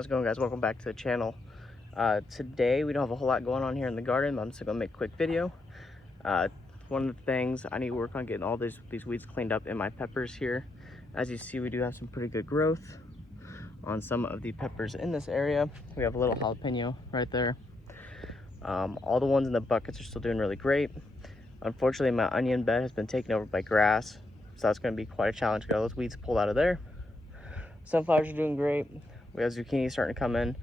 How's it going, guys? Welcome back to the channel. Today we don't have a whole lot going on here in the garden, but I'm just gonna make a quick video. One of the things I need to work on getting all these weeds cleaned up in my peppers here. As you see, we do have some pretty good growth on some of the peppers in this area. We have a little jalapeno right there. All the ones in the buckets are still doing really great. Unfortunately, my onion bed has been taken over by grass, so that's going to be quite a challenge to get all those weeds pulled out of there. Sunflowers are doing great. We have zucchini starting to come in.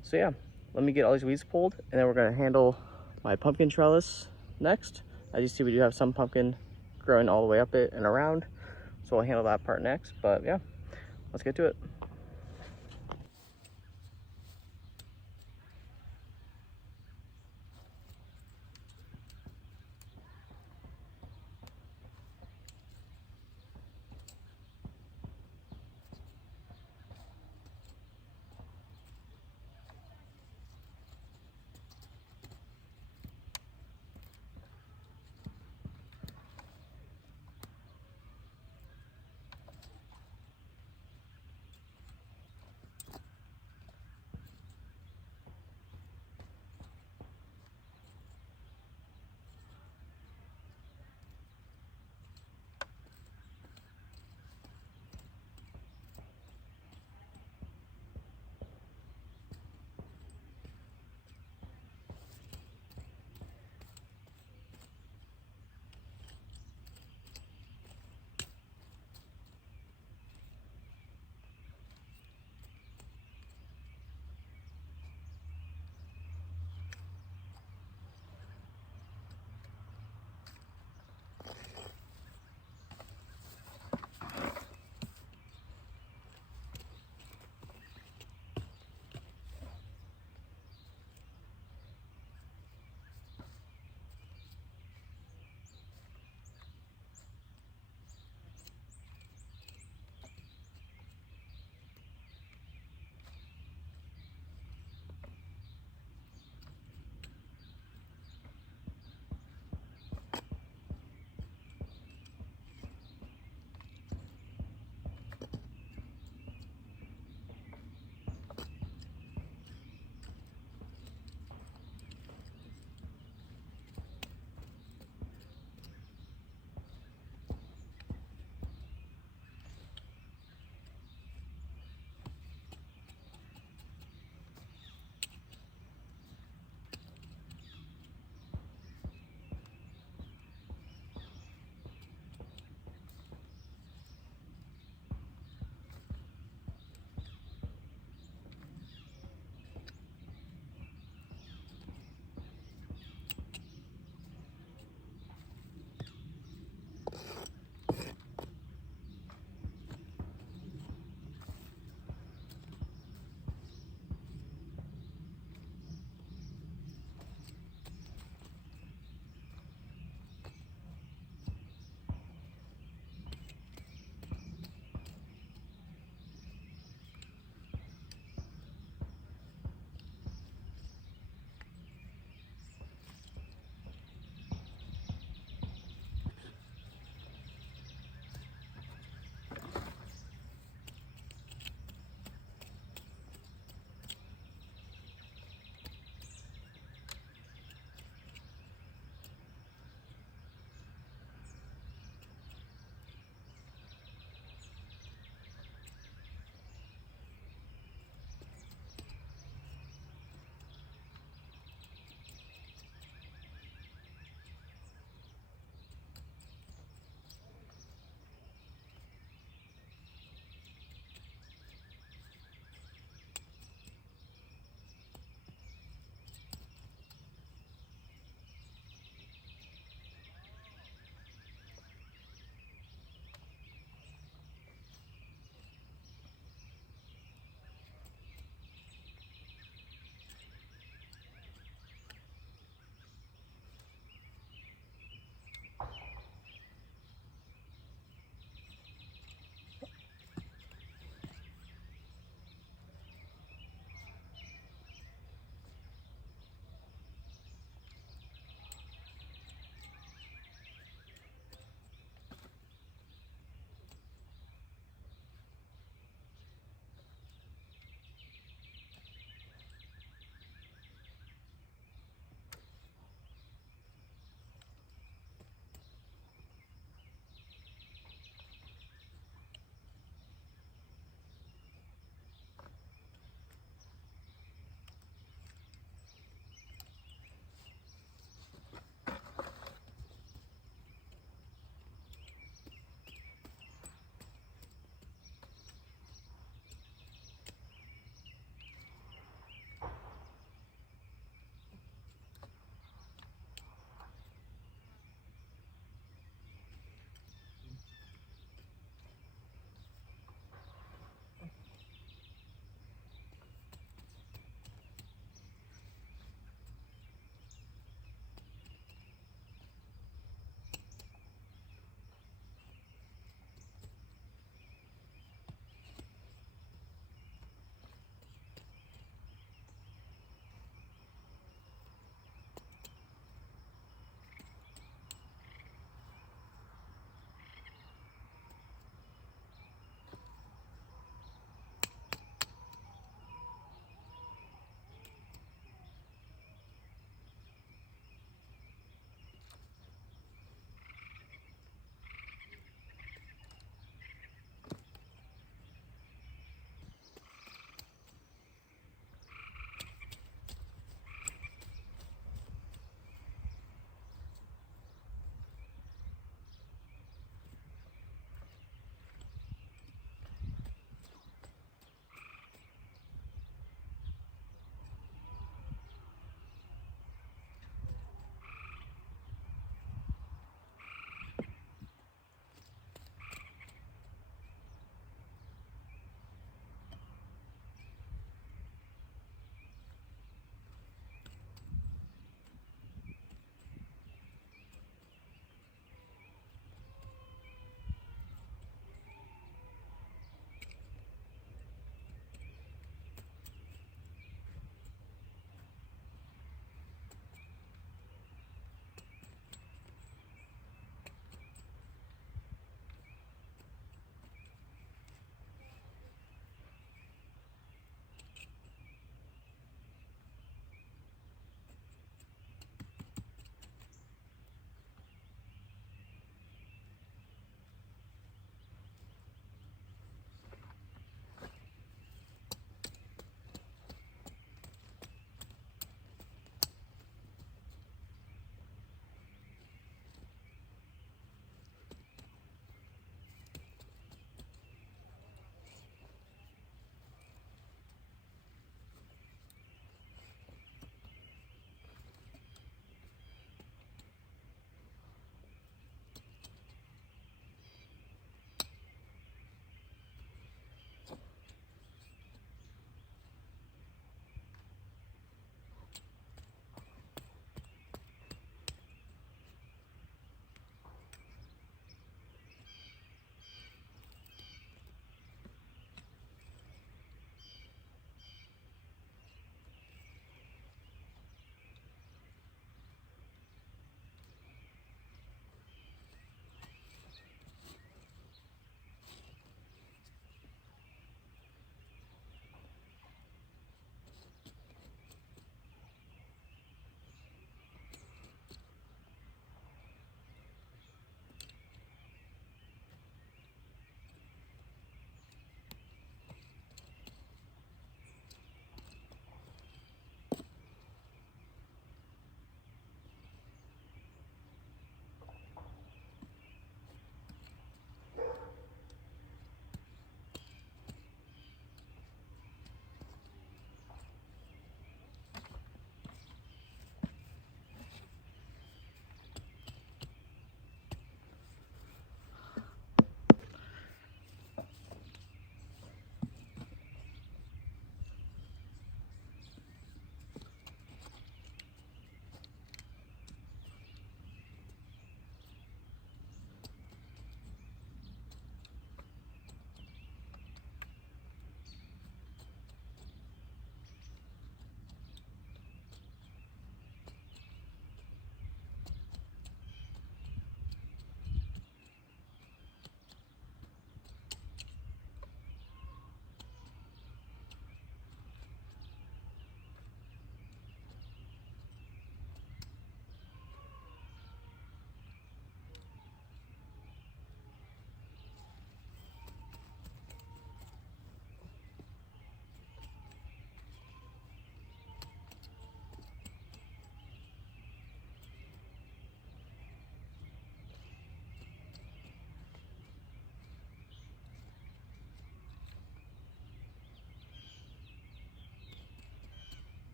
So yeah, let me get all these weeds pulled, and then we're going to handle my pumpkin trellis next. As you see, we do have some pumpkin growing all the way up it and around, so we'll handle that part next. But yeah, let's get to it.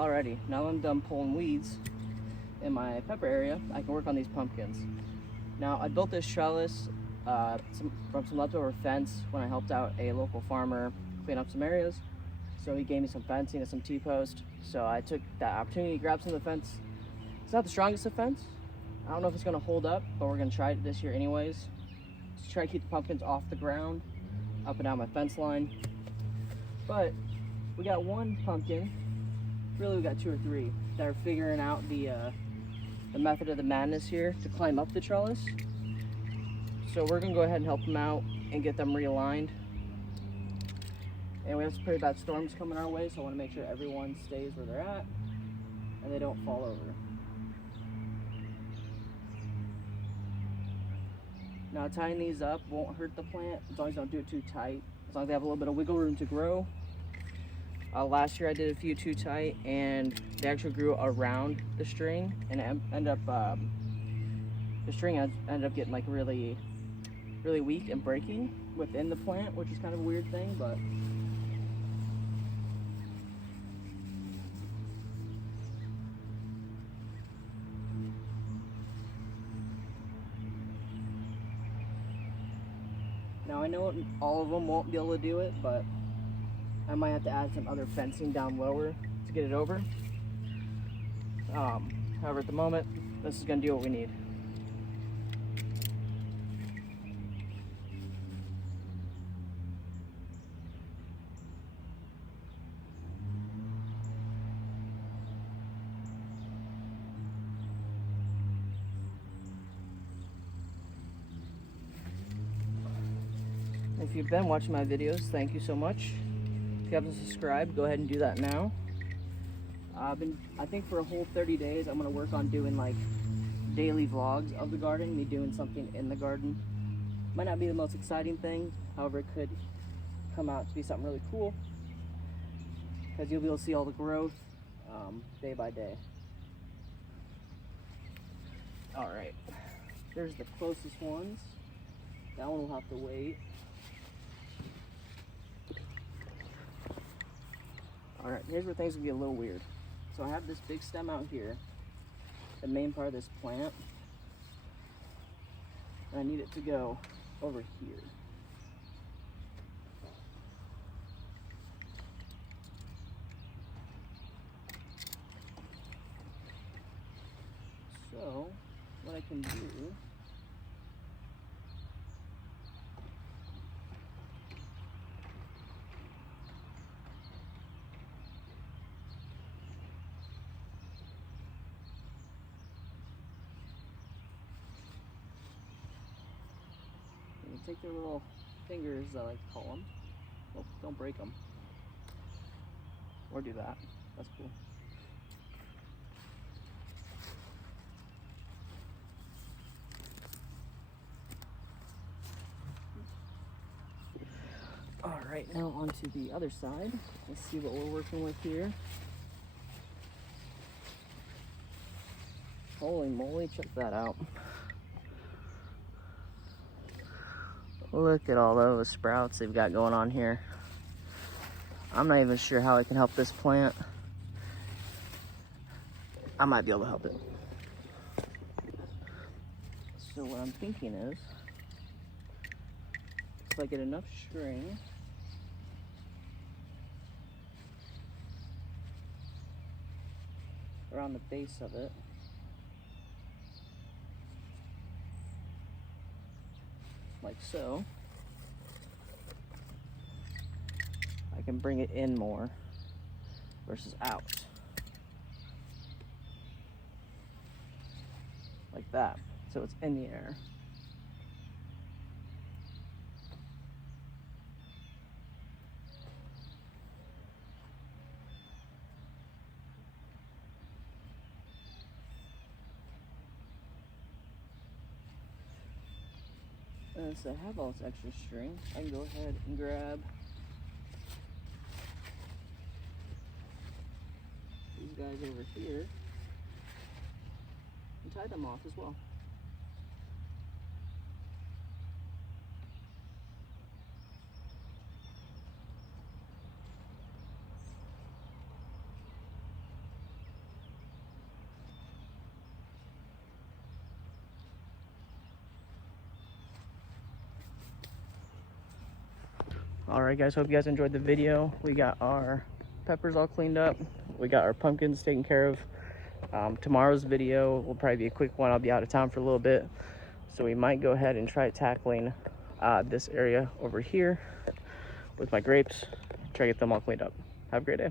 Alrighty, now that I'm done pulling weeds in my pepper area, I can work on these pumpkins. Now, I built this trellis from some leftover fence when I helped out a local farmer clean up some areas. So he gave me some fencing and some T-post. So I took that opportunity to grab some of the fence. It's not the strongest of fence. I don't know if it's gonna hold up, but we're gonna try it this year anyways. Just try to keep the pumpkins off the ground, up and down my fence line. But we got one pumpkin, really we got 2 or 3 that are figuring out the method of the madness here to climb up the trellis. So we're gonna go ahead and help them out and get them realigned. And we have some pretty bad storms coming our way, so I wanna make sure everyone stays where they're at and they don't fall over. Now tying these up won't hurt the plant as long as you don't do it too tight. As long as they have a little bit of wiggle room to grow. Last year I did a few too tight and they actually grew around the string, and the string ended up getting like really weak and breaking within the plant, which is kind of a weird thing, but now I know all of them won't be able to do it, but I might have to add some other fencing down lower to get it over. However, at the moment, this is going to do what we need. If you've been watching my videos, thank you so much. If you haven't subscribed, go ahead and do that now. I think for a whole 30 days, I'm gonna work on doing like daily vlogs of the garden, me doing something in the garden. Might not be the most exciting thing, however, it could come out to be something really cool because you'll be able to see all the growth day by day. All right, there's the closest ones. That one will have to wait. All right, here's where things can get a little weird. So I have this big stem out here, the main part of this plant, and I need it to go over here. So what I can do, take their little fingers, I like to call them. Oh, don't break them. Or do that. That's cool. All right, now onto the other side. Let's see what we're working with here. Holy moly, check that out. Look at all those sprouts they've got going on here. I'm not even sure how I can help this plant. I might be able to help it. So what I'm thinking is, if I get enough string, around the base of it, like so, I can bring it in more versus out. Like that, so it's in the air. And so I have all this extra string, I can go ahead and grab these guys over here and tie them off as well. All right, guys, hope you guys enjoyed the video. We got our peppers all cleaned up. We got our pumpkins taken care of. Tomorrow's video will probably be a quick one. I'll be out of town for a little bit, so we might go ahead and try tackling this area over here with my grapes, try to get them all cleaned up. Have a great day.